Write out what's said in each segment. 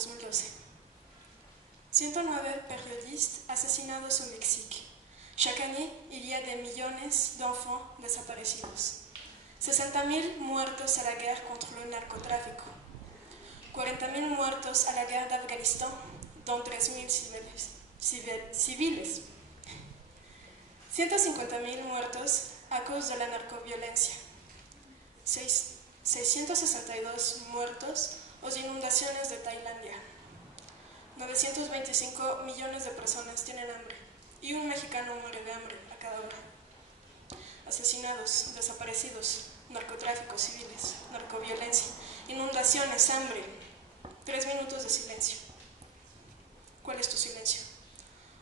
2012. 109 periodistas asesinados en México. Chaque année, il y a des millones d'enfants desaparecidos. 60.000 muertos a la guerre contre le narcotráfico. 40.000 muertos a la guerre d'Afghanistan, dont 13.000 civiles. 150.000 muertos a causa de la narcoviolencia. 662 muertos en inundaciones de Tailandia. 925 millones de personas tienen hambre y un mexicano muere de hambre a cada hora. Asesinados, desaparecidos, narcotráficos civiles, narcoviolencia, inundaciones, hambre. 3 minutos de silencio. ¿Cuál es tu silencio?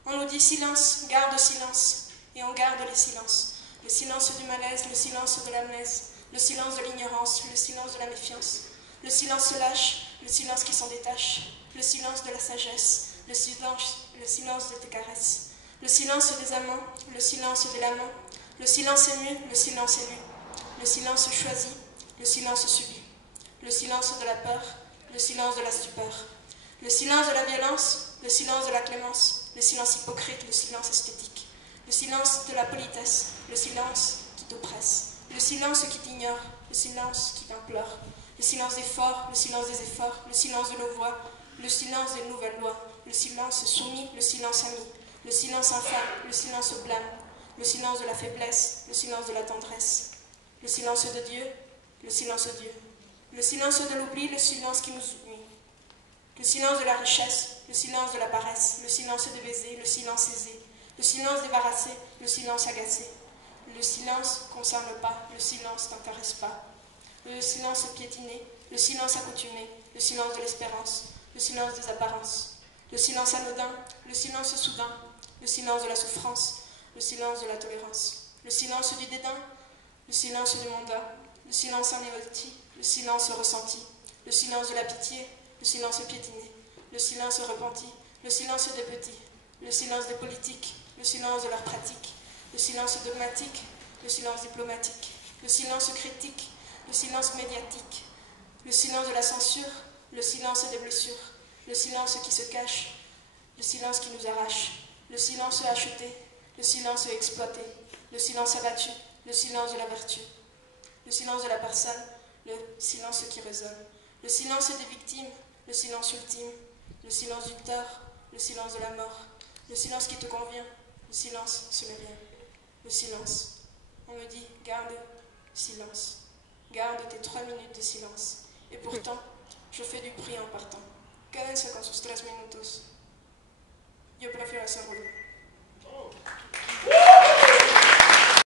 On nous dit silence, garde silence, et on garde le silence. Le silence du malaise, le silence de l'amnésie, le silence de l'ignorance, le silence de la méfiance. Le silence lâche, le silence qui s'en détache, le silence de la sagesse, le silence de tes caresses. Le silence des amants, le silence de l'amant, le silence ému, le silence élu, le silence choisi, le silence subi, le silence de la peur, le silence de la stupeur, le silence de la violence, le silence de la clémence, le silence hypocrite, le silence esthétique, le silence de la politesse, le silence qui t'oppresse, le silence qui t'ignore, le silence qui t'implore, le silence des forts, le silence des efforts, le silence de nos voix, le silence des nouvelles lois, le silence soumis, le silence ami, le silence infâme, le silence blâme, le silence de la faiblesse, le silence de la tendresse, le silence de Dieu, le silence de Dieu, le silence de l'oubli, le silence qui nous nuit, le silence de la richesse, le silence de la paresse, le silence de baiser, le silence aisé, le silence débarrassé, le silence agacé, le silence concerne pas, le silence t'intéresse pas, le silence piétiné, le silence accoutumé, le silence de l'espérance, le silence des apparences, le silence anodin, le silence soudain, le silence de la souffrance, le silence de la tolérance, le silence du dédain, le silence du mandat, le silence anéanti, le silence ressenti, le silence de la pitié, le silence piétiné, le silence repenti, le silence des petits, le silence des politiques, le silence de leurs pratiques, le silence dogmatique, le silence diplomatique, le silence critique, le silence médiatique, le silence de la censure, le silence des blessures, le silence qui se cache, le silence qui nous arrache, le silence acheté, le silence exploité, le silence abattu, le silence de la vertu, le silence de la personne, le silence qui résonne, le silence des victimes, le silence ultime, le silence du tort, le silence de la mort, le silence qui te convient, le silence sur le rien, le silence. On me dit, garde silence, garde tes 3 minutes de silence. Et pourtant, je fais du bruit en partant. Quédense con sus 3 minutos. Yo prefiero hacerlo.